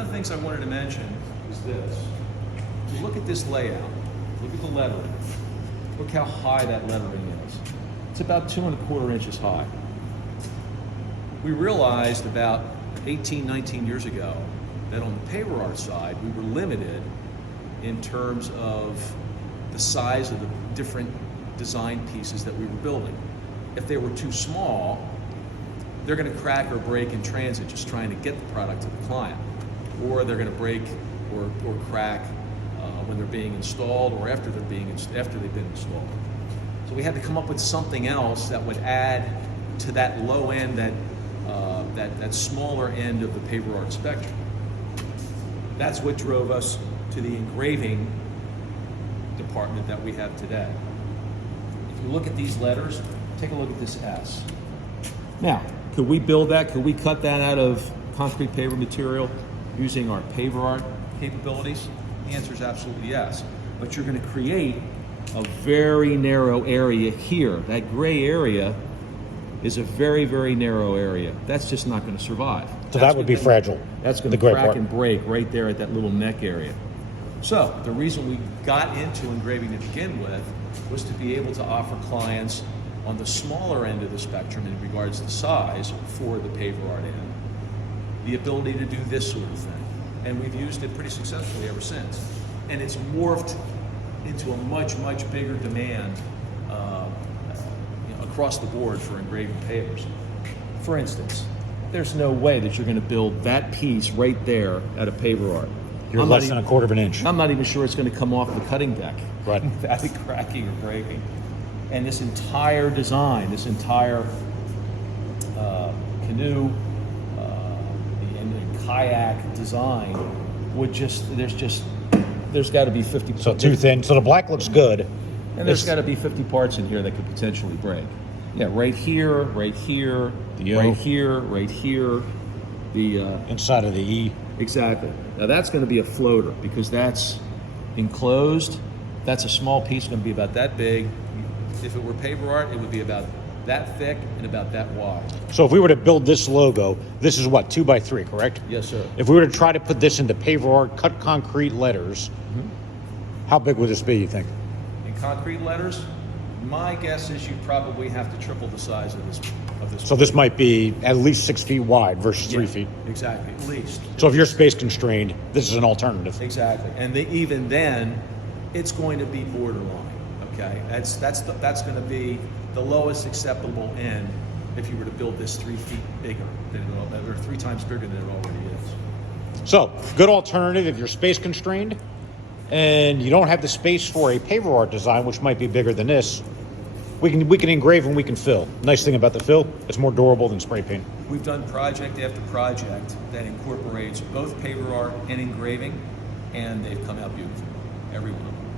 of the things I wanted to mention is this. Look at this layout. Look at the lettering. Look how high that lettering is. It's about 2¼ inches high. We realized about 18, 19 years ago that on the Paverart side, we were limited in terms of the size of the different design pieces that we were building. If they were too small, they're going to crack or break in transit just trying to get the product to the client. Or they're going to break or crack when they're being installed or after they've been installed. So we had to come up with something else that would add to that low end, that smaller end of the Paverart spectrum. That's what drove us to the engraving department that we have today. If you look at these letters, take a look at this S. Now, could we build that? Could we cut that out of concrete paver material using our Paverart capabilities? The answer is absolutely yes. But you're going to create a very narrow area here. That gray area is a very, very narrow area. That's just not going to survive. So that would be fragile. That's going to crack and break right there at that little neck area. So the reason we got into engraving to begin with was to be able to offer clients on the smaller end of the spectrum in regards to size for the Paverart end, the ability to do this sort of thing. And we've used it pretty successfully ever since. And it's morphed into a much, much bigger demand across the board for engraving pavers. For instance, there's no way that you're going to build that piece right there at a Paverart. You're less than 1/4 inch. I'm not even sure it's going to come off the cutting deck right, without it cracking or breaking. And this entire design, this entire canoe and kayak design would there's got to be 50. So too thin. So the black looks good. And there's got to be 50 parts in here that could potentially break. Yeah, right here, right here, right here, right here. The inside of the E. Exactly. Now that's going to be a floater because that's enclosed. That's a small piece, going to be about that big. If it were Paverart, it would be about that thick and about that wide. So if we were to build this logo, this is what, 2x3, correct? Yes, sir. If we were to try to put this into Paverart cut concrete letters, how big would this be, you think? In concrete letters, my guess is you'd probably have to triple the size of this. So this might be at least 6 feet wide versus 3 feet. Exactly, at least. So if you're space constrained, this is an alternative. Exactly, and even then, it's going to be borderline. Okay, that's going to be the lowest acceptable end if you were to build this 3 feet bigger than or 3 times bigger than it already is. So good alternative if you're space constrained and you don't have the space for a Paverart design, which might be bigger than this. We can engrave and we can fill. Nice thing about the fill, it's more durable than spray paint. We've done project after project that incorporates both Paverart and engraving, and they've come out beautiful, every one of them.